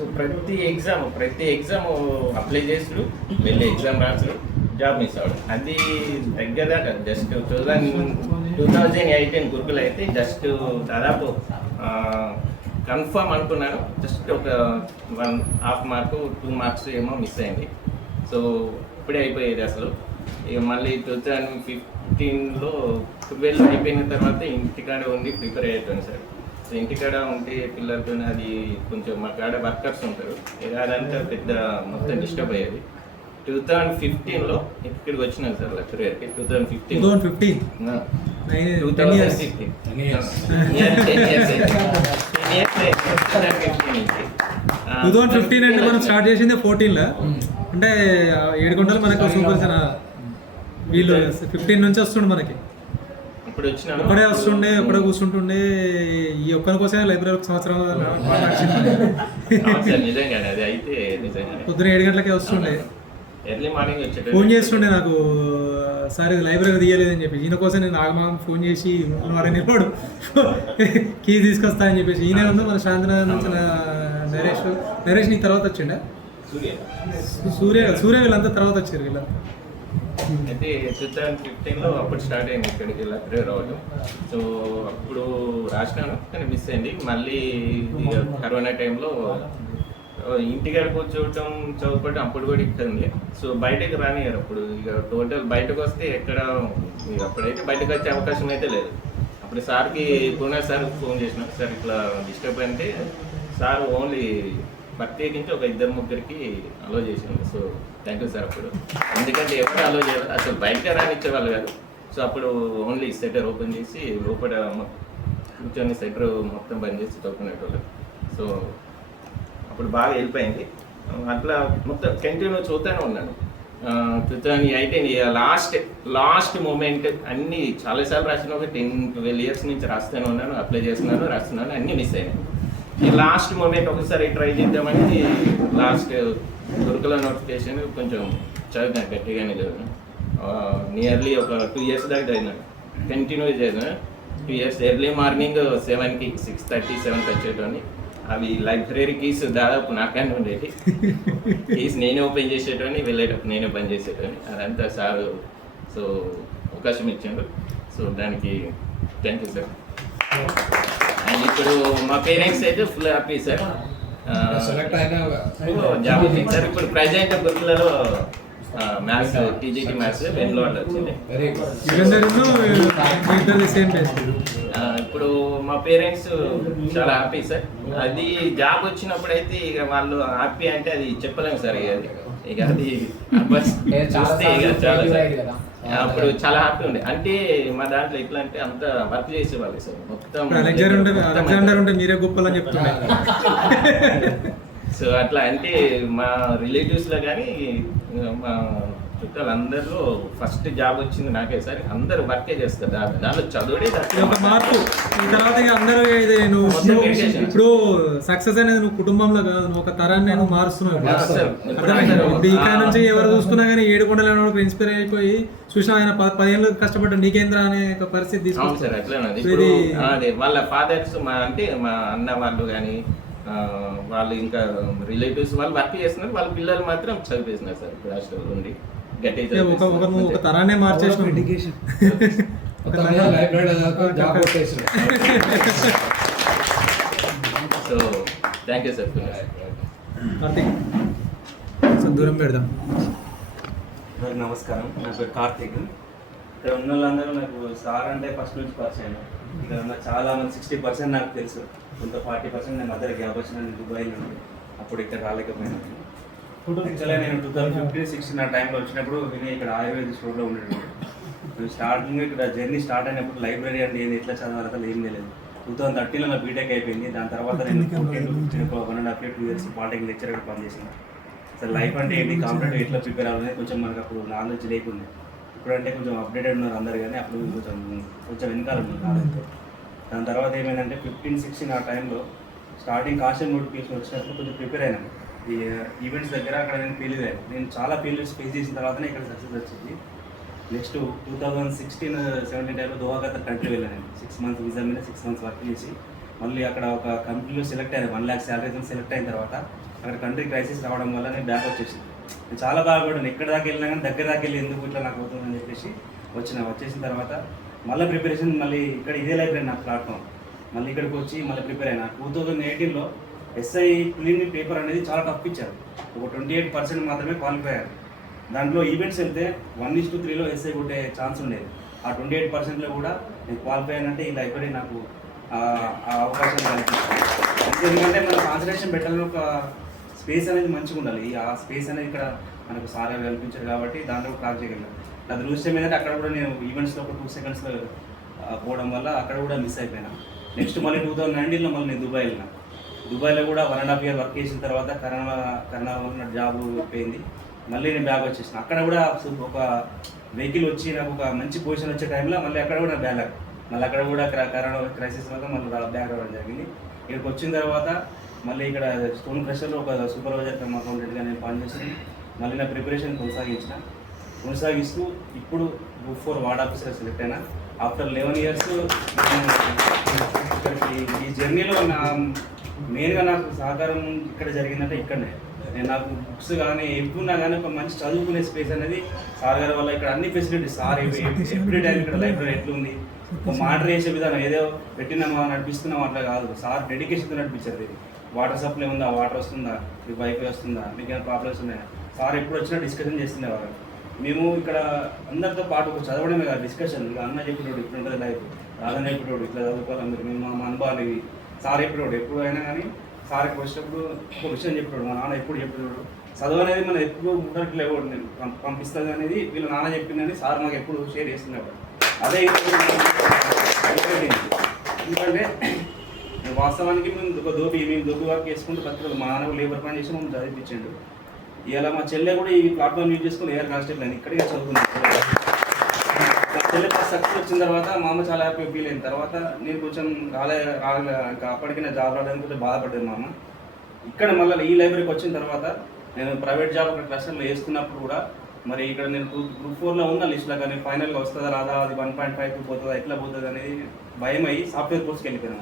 So ప్రతి exam apply చేసుడు వెళ్ళి ఎగ్జామ్ రాసుడు జాబ్ మిస్ అవ్వడం. అది దగ్గర జస్ట్ 2018 గురుకులు అయితే జస్ట్ దాదాపు కన్ఫర్మ్ అనుకున్నాను. జస్ట్ ఒక 1.5 మార్కు 2 మార్క్స్ ఏమో మిస్ అయింది. సో ఇప్పుడే అయిపోయేది అసలు. ఇక మళ్ళీ 2015లో 12 అయిపోయిన తర్వాత ఇంటికాడ ఉండి ప్రిపేర్ అయ్యేటాను సార్. సో ఇంటికాడ ఉంటే పిల్లలతో అది కొంచెం మా కాడ వర్కర్స్ ఉంటారు, ఇక అదంతా పెద్ద మొత్తం డిస్టర్బ్ అయ్యేది. 2015లో ఇక్కడికి వచ్చినాను సార్ లెక్చరర్కి. 2015 అంటే మనం స్టార్ట్ చేసింది 14లో, అంటే 7 గంటలు మనకు సూపర్ వీళ్ళు 15 నుంచి వస్తుండే మనకి. ఒకడే వస్తుండే, ఒకడే కూర్చుంటుండే. ఈ ఒక్కరి కోసమే లైబ్రరీ ఒక సంవత్సరం పొద్దున 7 గంటలకే వస్తుండే. ఫోన్ చేస్తుండే నాకు, సార్ ఇది లైబ్రరీ తీయలేదని చెప్పి. ఈయన కోసం నేను ఆగమాగం ఫోన్ చేసి నిలబడు కీ తీసుకొస్తా అని చెప్పేసి. ఈయన ఉంది మన శాంతినగర్ నుంచి నరేష్ నీకు తర్వాత వచ్చిండే. సూర్య వీళ్ళంతా తర్వాత వచ్చారు. వీళ్ళ అయితే 2015లో అప్పుడు స్టార్ట్ అయింది ఇక్కడికి లైబ్రరీ రావడం. సో అప్పుడు రాసినాను కానీ మిస్ అయింది. మళ్ళీ కరోనా టైంలో ఇంటికాడ కూర్చోవటం చదువుకోవటం అప్పుడు కూడా ఇస్తుంది. సో బయటకు రానియారు అప్పుడు. ఇక టోటల్ బయటకు వస్తే ఎక్కడ అప్పుడైతే బయటకు వచ్చే అవకాశం అయితే లేదు. అప్పుడు సార్కి పూనా సార్ ఫోన్ చేసినాను, సార్ ఇట్లా డిస్టర్బ్ అంటే సార్ ఓన్లీ ప్రత్యేకించి ఒక 2-3కి అలో చేసింది. So thank you sir. అప్పుడు ఎందుకంటే ఎవరు అలో చేయాలి, అసలు బయట రానిచ్చేవాళ్ళు కాదు. సో అప్పుడు ఓన్లీ సెటర్ ఓపెన్ చేసి లోపల కూర్చొని సెటర్ మొత్తం బంద్ చేసి చదువుకునేటోళ్ళు. సో అప్పుడు బాగా వెళ్ళిపోయింది. అట్లా మొత్తం కంటిన్యూ చదువుతూనే ఉన్నాను. 2018 లాస్ట్ మూమెంట్ అన్నీ చాలాసార్లు రాసిన, ఒక 10-12 ఇయర్స్ నుంచి రాస్తూనే ఉన్నాను, అప్లై రాస్తున్నాను, అన్నీ మిస్ అయినాయి. ఈ లాస్ట్ మూమెంట్ ఒకసారి ట్రై చేద్దామని లాస్ట్ గురుకుల నోటిఫికేషన్ కొంచెం చదివాను, గట్టిగానే చదివాను. నియర్లీ ఒక 2 ఇయర్స్ దాకా చదివాను, కంటిన్యూ చేసాను. 2 ఇయర్స్ ఎర్లీ మార్నింగ్ 7కి 6:30, 7కి వచ్చేటోని. అవి లైబ్రరీ కీస్ దాదాపు నాకనే ఉండేవి. కీస్ నేనే ఓపెన్ చేసేటోని, వెళ్ళేటప్పుడు నేనే పని చేసేటోని. అదంతా సార్ సో అవకాశం ఇచ్చాడు. సో దానికి థ్యాంక్ యూ సార్. అండ్ ఇప్పుడు మా పేరెంట్స్ అయితే ఫుల్ హ్యాపీ సార్. జాబ్ వచ్చింది సార్. ఇప్పుడు ప్రజెంట్ గురుకులలో మ్యాథ్స్ టీజీటీ మ్యాథ్స్ బెంగళూరు వచ్చింది. ఇప్పుడు మా పేరెంట్స్ చాలా హ్యాపీ సార్. అది జాబ్ వచ్చినప్పుడు అయితే ఇక వాళ్ళు హ్యాపీ అంటే అది చెప్పలేము సార్. ఇక అది చూస్తే ఇక చాలా అప్పుడు చాలా హ్యాపీ ఉండే. అంటే మా దాంట్లో ఎట్లా అంటే అంత వర్క్ చేసేవాళ్ళు సార్. మొత్తం మీరే గొప్పలని చెప్తున్నారు. సో అట్లా అంటే మా రిలేటివ్స్లో కానీ మా చుట్టాలు అందరూ ఫస్ట్ జాబ్ వచ్చింది నాకే సార్. అందరూ వర్కే చేస్తారు, దాంట్లో చదువుడే ఒక మార్పు. ఈ తర్వాత అందరూ ఇప్పుడు సక్సెస్ అనేది నువ్వు కుటుంబంలో కాదు, నువ్వు ఒక తరాన్ని నువ్వు మారుస్తున్నావు. ఇక్కడ నుంచి ఎవరు చూసుకున్నా కానీ 7 కొండల ఇన్స్పైర్ అయిపోయి చూసినా ఆయన 10 ఏళ్ళు కష్టపడ్డ నీకేంద్ర అనే ఒక పరిస్థితి తీసుకుంటారు సార్. అట్లా అదే వాళ్ళ ఫాదర్స్ అంటే మా అన్న వాళ్ళు కానీ వాళ్ళు ఇంకా రిలేటివ్స్ వాళ్ళు వర్క్ చేస్తున్నారు, వాళ్ళ పిల్లలు మాత్రం చదివేస్తున్నారు సార్. ఇప్పుడు హాస్టల్లో ఉండి ఒక తరాన్నే మార్చేసిన so thank you sir. Karthik దూరం పెడదాం. నమస్కారం, నా పేరు కార్తీక్. ఇక్కడ ఉన్న వాళ్ళందరూ నాకు సార్ అంటే ఫస్ట్ నుంచి పరిచయం. ఇక్కడ ఉన్న చాలా మంది 60% నాకు తెలుసు, కొంత 40% నేను మధ్య గ్యాప్ వచ్చిన దుబాయ్లో ఉండి అప్పుడు ఇక్కడ రాలేకపోయినాను. యాక్చువల్గా నేను 2015-16 నా టైంలో వచ్చినప్పుడు నేను ఇక్కడ ఆయుర్వేద స్టోర్లో ఉండేది. స్టార్టింగ్ ఇక్కడ జర్నీ స్టార్ట్ అయినప్పుడు లైబ్రరీ అంటే ఏంది, ఎట్లా చదవాలి అసలు ఏం తెలియదు. 2013లో నా బీటెక్ అయిపోయింది. దాని తర్వాత నేను 1.5 years పాలిటెక్నిక్ లెక్చరర్ పనిచేసాను. అసలు లైఫ్ అంటే ఏంటి, కాంపిటేటివ్ ఎట్లా ప్రిపేర్ అవ్వాలని కొంచెం మనకు అప్పుడు నాలెడ్జ్ లేకుండా. ఇప్పుడంటే కొంచెం అప్డేటెడ్ ఉన్నారు అందరు, కానీ అప్పుడు కొంచెం వెనకాల ఉంది నాలెడ్జ్. దాని తర్వాత ఏమైందంటే 15-16 ఆ టైంలో స్టార్టింగ్ కాన్స్టెంట్ నోటిఫికేషన్ వచ్చినప్పుడు కొంచెం ప్రిపేర్ అయినాను. ఈ ఈవెంట్స్ దగ్గర అక్కడ నేను ఫెయిల్యూర్ అయ్యాను. నేను చాలా ఫెయిల్యూర్స్ ఫేస్ చేసిన తర్వాతనే ఇక్కడ సక్సెస్ వచ్చింది. నెక్స్ట్ 2016-17 టైంలో దోహాగత కంట్రీ వెళ్ళాను. 6 months వీసా మీద 6 months వర్క్ చేసి మళ్ళీ అక్కడ ఒక కంపెనీలో సెలెక్ట్ అయ్యాను. 1 lakh శాలరీతో సెలెక్ట్ అయిన తర్వాత అక్కడ కంట్రీ క్రైసిస్ రావడం వల్ల నేను బ్యాక్ వచ్చేసింది. నేను చాలా బాధపడ్డాను, ఎక్కడ దాకా వెళ్ళినా కానీ దగ్గర దాకా వెళ్ళి ఎందుకు ఇట్లా నాకు అవుతుందని చెప్పేసి వచ్చేసిన తర్వాత మళ్ళీ ప్రిపరేషన్ మళ్ళీ ఇక్కడ ఇదే లైబ్రరీ నా ప్లాట్ఫామ్, మళ్ళీ ఇక్కడికి వచ్చి మళ్ళీ ప్రిపేర్ అయినా. 2018లో ఎస్ఐ ప్రిలిమినరీ పేపర్ అనేది చాలా టఫ్ ఇచ్చారు, ఒక 28% మాత్రమే క్వాలిఫై అయ్యారు. దాంట్లో ఈవెంట్స్ వెళ్తే 1:3లో ఎస్ఐ కొట్టే ఛాన్స్ ఉండేది. ఆ 28%లో కూడా నేను క్వాలిఫై అయినంటే ఈ లైబ్రరీ నాకు ఆ అవకాశం కల్పిస్తుంది. ఎందుకంటే మనం కాన్సన్ట్రేషన్ పెట్టాలని ఒక స్పేస్ అనేది మంచిగా ఉండాలి. ఆ స్పేస్ అనేది ఇక్కడ మనకు సార్ కల్పించారు కాబట్టి దాంట్లో క్రాక్ చేయగలిగాను. అది దృశ్యం ఏంటంటే అక్కడ కూడా నేను ఈవెంట్స్లో ఒక 2 సెకండ్స్లో పోవడం వల్ల అక్కడ కూడా మిస్ అయిపోయినా. నెక్స్ట్ మళ్ళీ 2019లో మళ్ళీ నేను దుబాయ్ వెళ్ళిన. దుబాయ్లో కూడా 1.5 year వర్క్ చేసిన తర్వాత కరోనా వల్ల జాబ్ పోయింది. మళ్ళీ నేను బ్యాగ్ వచ్చేసిన. అక్కడ కూడా ఒక వెహికల్ వచ్చి నాకు ఒక మంచి పొజిషన్ వచ్చే టైంలో మళ్ళీ అక్కడ కూడా బ్యాగ్, మళ్ళీ అక్కడ కూడా కరోనా క్రైసిస్ వల్ల మళ్ళీ బ్యాగ్ రావడం జరిగింది. ఇక్కడికి వచ్చిన తర్వాత మళ్ళీ ఇక్కడ స్టోన్ క్రషర్లో ఒక సూపర్వైజర్ కమ్ అకౌంటెంట్గా నేను పనిచేసి మళ్ళీ నా ప్రిపరేషన్ కొనసాగిస్తూ ఇప్పుడు గ్రూప్ 4 వార్డ్ ఆఫీసర్ సెలెక్ట్ అయినా. ఆఫ్టర్ 11 years ఈ జర్నీలో నా మెయిన్గా నాకు సహకారం ఇక్కడ జరిగిందంటే ఇక్కడనే. నేను నాకు బుక్స్ కానీ ఎప్పుడున్నా కానీ ఒక మంచి చదువుకునే స్పేస్ అనేది సార్ గారి వల్ల ఇక్కడ అన్ని ఫెసిలిటీస్. సార్ ఎవ్రీ టైం ఇక్కడ లైబ్రరీ ఎట్లుంది, ఒక మాటర్ చేసే విధానం ఏదో పెట్టినామా నడిపిస్తున్నామా అట్లా కాదు, సార్ డెడికేషన్తో నడిపించారు. వాటర్ సప్లై ఉందా, వాటర్ వస్తుందా, మీకు వైఫై వస్తుందా, మీకు ఏమైనా ప్రాబ్లమ్స్ ఉన్నాయా, సార్ ఎప్పుడు వచ్చినా డిస్కషన్ చేస్తుండేవారు. మేము ఇక్కడ అందరితో పాటు ఒక చదవడమే కాదు డిస్కషన్. ఇక అన్న చెప్పేటోడు ఇప్పుడు ఉంటుంది లైఫ్, రాధన్న చెప్పేటోడు ఇట్లా చదువుకోవాలి మీరు, మేము మా అనుభవాలు ఇవి. సార్ చెప్పేటోడు ఎప్పుడు అయినా కానీ సార్కి వచ్చినప్పుడు ఒక విషయం చెప్పేటోడు, మా నాన్న ఎప్పుడు చెప్పేటోడు. చదువు అనేది మనం ఎప్పుడు ఉండట్లే నేను పంపిస్తుంది అనేది వీళ్ళ నాన్న చెప్పిందని సార్ మాకు ఎప్పుడు షేర్ చేస్తున్నప్పుడు. అదే ఎందుకంటే వాస్తవానికి మేము దొబ్బి వర్క్ చేసుకుంటూ బతుకులు మా నాన్న లేబర్ పని చేసి మమ్మల్ని చదివించండు. ఇలా మా చెల్లె కూడా ఈ ప్లాట్ఫామ్ యూజ్ చేసుకుని ఏఆర్ కానిస్టేబుల్ అని ఇక్కడికే చదువుకున్నాను. మా చెల్లె సక్సెస్ వచ్చిన తర్వాత మా అమ్మ చాలా హ్యాపీ ఫీల్ అయిన తర్వాత నేను కొంచెం ఇంకా అప్పటికి నా జాబ్ రావడానికి కొంచెం బాధపడ్డాను మా అమ్మ. ఇక్కడ మళ్ళీ ఈ లైబ్రరీకి వచ్చిన తర్వాత నేను ప్రైవేట్ జాబ్ అక్కడ క్లస్టర్లో వేసుకున్నప్పుడు కూడా మరి ఇక్కడ నేను గ్రూప్ 4లో ఉన్న లిస్ట్లో కానీ ఫైనల్గా వస్తుందా రాదా, అది 1.5 పోతుందా, ఎట్లా పోతుంది అనేది భయం అయ్యి సాఫ్ట్వేర్ కోర్స్కి వెళ్ళిపోయినా.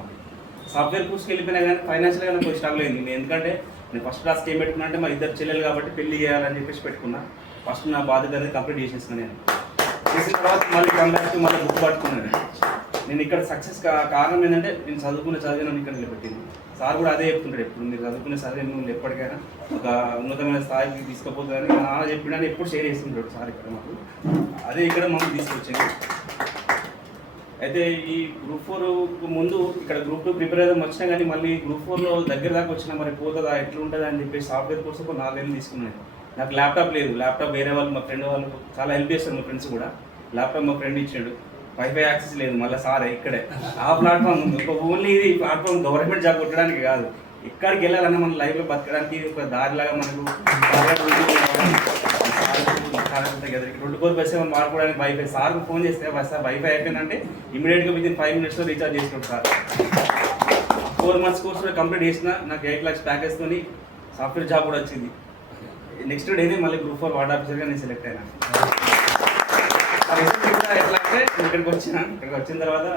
సాఫ్ట్వేర్ కోర్స్కి వెళ్ళిపోయినా కానీ ఫైనాన్షియల్గా నాకు స్ట్రగుల్ అయింది. నేను ఎందుకంటే నేను ఫస్ట్ క్లాస్కి ఏం పెట్టుకున్నా అంటే మా ఇద్దరు చెల్లెలు కాబట్టి పెళ్లి చేయాలని చెప్పేసి పెట్టుకున్నా. ఫస్ట్ నా బాధ్యత అనేది కంప్లీట్ చేసేస్తున్నాను. నేను చేసిన తర్వాత మళ్ళీ కంబ్యాక్ మళ్ళీ బుక్ పట్టుకున్నాను. నేను ఇక్కడ సక్సెస్ కారణం ఏంటంటే నేను చదివి నన్ను ఇక్కడ నిలబెట్టింది. సార్ కూడా అదే చెప్తుంటాడు, ఎప్పుడు మీరు చదువుకునే చదివి నువ్వు ఎప్పటికైనా ఒక ఉన్నతమైన స్థాయికి తీసుకుపోతుందని మా నాన్న చెప్పిన ఎప్పుడు షేర్ చేస్తుంటాడు సార్ ఇక్కడ మాకు. అదే ఇక్కడ మమ్మల్ని తీసుకొచ్చింది. అయితే ఈ గ్రూప్ 4 ముందు ఇక్కడ గ్రూప్ 2 ప్రిపేర్ అయ్యాం వచ్చినా కానీ మళ్ళీ గ్రూప్ 4లో దగ్గర దాకా వచ్చినా మరి పోతుందా ఎట్లుంటుందా అని చెప్పేసి సాఫ్ట్వేర్ కోర్స్ ఒక 4 ఏళ్ళు తీసుకున్నాను. నాకు ల్యాప్టాప్ లేదు, ల్యాప్టాప్ వేరే వాళ్ళు మా ఫ్రెండ్ వాళ్ళు చాలా హెల్ప్ చేస్తారు. మా ఫ్రెండ్స్ కూడా ల్యాప్టాప్ మా ఫ్రెండ్ ఇచ్చాడు, వైఫై యాక్సెస్ లేదు, మళ్ళీ సార్ ఇక్కడే ఆ ప్లాట్ఫామ్ ఉంది. ఓన్లీ ఇది ప్లాట్ఫామ్ గవర్నమెంట్ జాబ్ కొట్టడానికి కాదు, ఎక్కడికి వెళ్ళాలన్నా మన లైఫ్లో బతకడానికి ఒక దారిలాగా మనకు 24/7 వాడుకోవడానికి వైఫై. సార్కు ఫోన్ చేస్తే సార్ వైఫై అయిపోయిందంటే ఇమీడియట్గా వితిన్ 5 minutesలో రీఛార్జ్ చేసుకుంటారు సార్. 4 months కోర్స్ కూడా కంప్లీట్ చేసిన నాకు 8 lakhs ప్యాకేజ్తో సాఫ్ట్వేర్ జాబ్ కూడా వచ్చింది. నెక్స్ట్ డేనే మళ్ళీ గ్రూప్ 4 వార్డ్ ఆఫీసర్గా నేను సెలెక్ట్ అయినా. ఎట్లా అంటే ఇక్కడికి వచ్చిన తర్వాత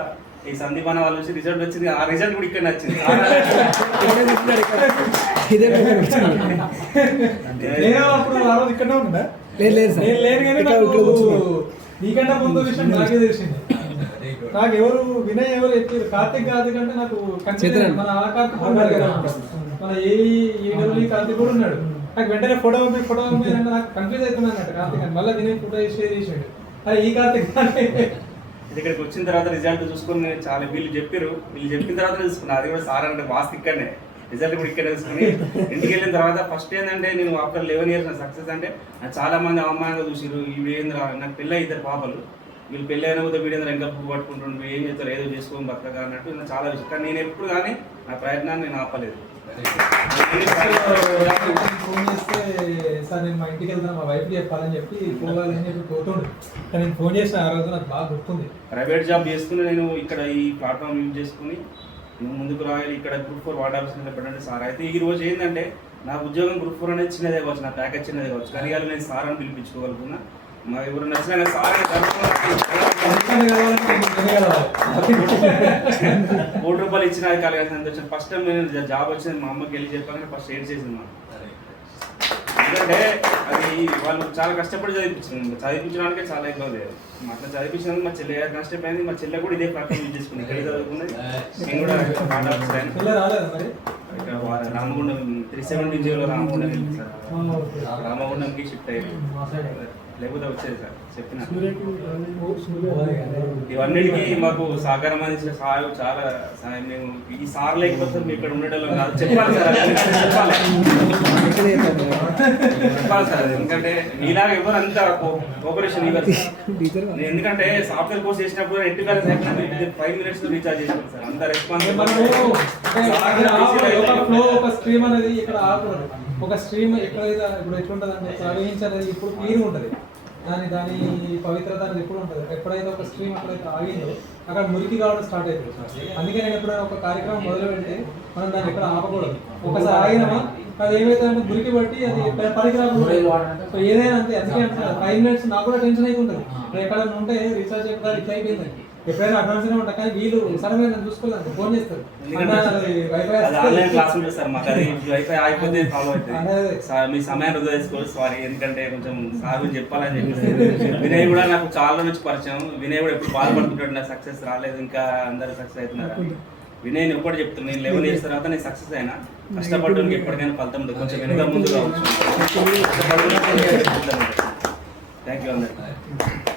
ఈ సందీప్ అన్న వాళ్ళు వచ్చి రిజల్ట్ వచ్చింది. ఆ రిజల్ట్ కూడా ఇక్కడ వచ్చింది. నీకంటే ముందు విషయం నాకే తెలిసింది. నాకు ఎవరు వినయ్ ఎవరు చెప్పారు, కార్తిక్ అంటే నాకు మన ఆ కార్తిక్ ఉన్నాడు కదా, మన ఏ కార్తిక్ కూడా ఉన్నాడు. నాకు వెంటనే ఫోటో అంటే నాకు కన్ఫ్యూజ్ అవుతున్నాను అన్నట్టు కార్తిక్ అని. మళ్ళీ వినయ్ ఫోటో షేర్ చేసాడు, అదే ఈ కార్తిక్ అంటే. ఇక్కడికి వచ్చిన తర్వాత రిజల్ట్ చూసుకుని చాలా వీళ్ళు చెప్పిన తర్వాత చూసుకున్నా. అది కూడా సార్ అంటే వాస్తు ఇక్కడనే రిజల్ట్ కూడా ఇక్కడ చూసుకుని ఇంటికి వెళ్ళిన తర్వాత ఫస్ట్ ఏంటంటే నేను ఆఫ్టర్ 11 years నా సక్సెస్ అంటే చాలా మంది అవమానంగా చూసిరు. వీడేంద్ర నాకు పెళ్ళి 2 పాపలు, వీళ్ళు పెళ్ళి అయిన కూడా వీడేంద్ర ఇంకా పువ్వు పట్టుకుంటుండ్రు, ఏం చేస్తారు ఏదో చేసుకొని బతకగా అన్నట్టు నాకు చాలా విషయం. కానీ నేను ఎప్పుడు కానీ నా ప్రయత్నాన్ని నేను ఆపలేదు. ఫోన్ చేస్తే సార్ నేను మా ఇంటికి వెళ్తాను, మా వైఫ్ చెప్పాలని చెప్పి పోవాలని చెప్పి పోతుండే. నేను ఫోన్ చేసిన ఆ రోజు నాకు బాగా గుర్తుంది. ప్రైవేట్ జాబ్ చేసుకుని నేను ఇక్కడ ఈ ప్లాట్ఫామ్ యూజ్ చేసుకుని నువ్వు ముందుకు రావాలి. ఇక్కడ గ్రూప్ 4 వార్డ్ ఆఫీసర్ పెట్టండి సార్. అయితే ఈ రోజు ఏంటంటే నా ఉద్యోగం గ్రూప్ 4 అనేది చిన్నదే కావచ్చు, నా ప్యాకేజ్ చిన్నదే కావచ్చు, కానీ నేను సార్ అని పిలిపించుకోగలుగుతున్నా. మా ఎవరు నచ్చినా సార్ పరీక్షలు కావాలంటే ఇంకొన్ని కావాలి. ₹3 ఇచ్చిన అది కలిగే సంతోషం. ఫస్ట్ టైం నేను జాబ్ వచ్చింది మా అమ్మకి వెళ్ళి చెప్పాను, ఫస్ట్ ఏడ్ చేసింది మా. ఎందుకంటే అది వాళ్ళు చాలా కష్టపడి చదివించడానికే చాలా ఇబ్బంది లేదు. అట్లా చదివించినందుకు మా చెల్లి గారు నష్టపోయింది. మా చెల్లె కూడా ఇదే ప్రాక్టీస్ యూజ్ చేసుకుంది. ఇక్కడ చదువుకున్నది నేను కూడా పార్ట్ ఆఫ్ స్టైన్. పిల్ల రాలేదు మరి ఇక్కడ రామగుండం 370 రామగుండం వెళ్ళింది సార్. రామగుండంకి షిఫ్ట్ అయ్యింది, లేకపోతే వచ్చేది సార్ చెప్పిన. ఇవన్నిటికీ మాకు సహకారం అందించిన సార్ చాలా సాయం. మేము ఈ సార్ లేకపోతే మేము ఇక్కడ ఉండేటోళ్ళం కాదు. చెప్పాలి సార్, చెప్పాలి సార్. ఎందుకంటే మీలాగా ఎవరు అంత కోఆపరేషన్ ఇవ్వరు. ఎందుకంటే సాఫ్ట్వేర్ కోర్స్ చేసినప్పుడు ఎట్టి బ్యాలెన్స్ అయిపోయినా 5 minutes రీఛార్జ్ చేసినాం సార్. అంత ఒక స్ట్రీమ్ అనేది ఇక్కడ ఆగకూడదు. ఒక స్ట్రీమ్ ఎక్కడైతే ఇప్పుడు ఎట్లుంటుంది అంటే ప్రవహించాలి, ఇప్పుడు క్లీన్ ఉంటుంది. దాని పవిత్రత అనేది ఎప్పుడు ఉంటుంది. ఎప్పుడైతే ఒక స్ట్రీమ్ ఎక్కడైతే ఆగిందో అక్కడ మురికి కావడం స్టార్ట్ అవుతుంది. అందుకే నేను ఎప్పుడైనా ఒక కార్యక్రమం మొదలు పెడితే మనం దాన్ని ఎక్కడ ఆపకూడదు. ఒకసారి ఆగినామా అది ఏమైతే అంటే మురికి బట్టి అది పనికి రాకూడదు. సో ఏదైనా అంతే. అందుకే అంటే 5 minutes నాకు కూడా టెన్షన్ అయిపోతుంది. ఎక్కడైనా ఉంటే రీఛార్జ్ చేయకుండా రిచ్ అయిపోయింది. ఎప్పుడైనా అడ్వాన్స్ గా ఉంటాయి కానీ వీళ్ళు సడన్గా నేను చూసుకోలేదు, ఫోన్ చేస్తారు. వైఫై అయిపోతే ఫాలో అవుతుంది సార్. మీ సమయాన్ని వృధా చేసుకోవాలి సారీ. ఎందుకంటే కొంచెం సార్ గురించి చెప్పాలని చెప్పి వినయ్ కూడా నాకు చాలా నుంచి పరిచయం. వినయ్ కూడా ఎప్పుడు బాధపడుతుంటాడు, నాకు సక్సెస్ రాలేదు, ఇంకా అందరూ సక్సెస్ అవుతున్నారు. వినయ్ నేను ఒకటి చెప్తాను, నేను 11 years తర్వాత నేను సక్సెస్ అయినా. కష్టపడడానికి ఎప్పటికైనా ఫలితం ఉంటుంది. కొంచెం వెనుక ముందు కావచ్చు. థ్యాంక్ యూ అందరికీ.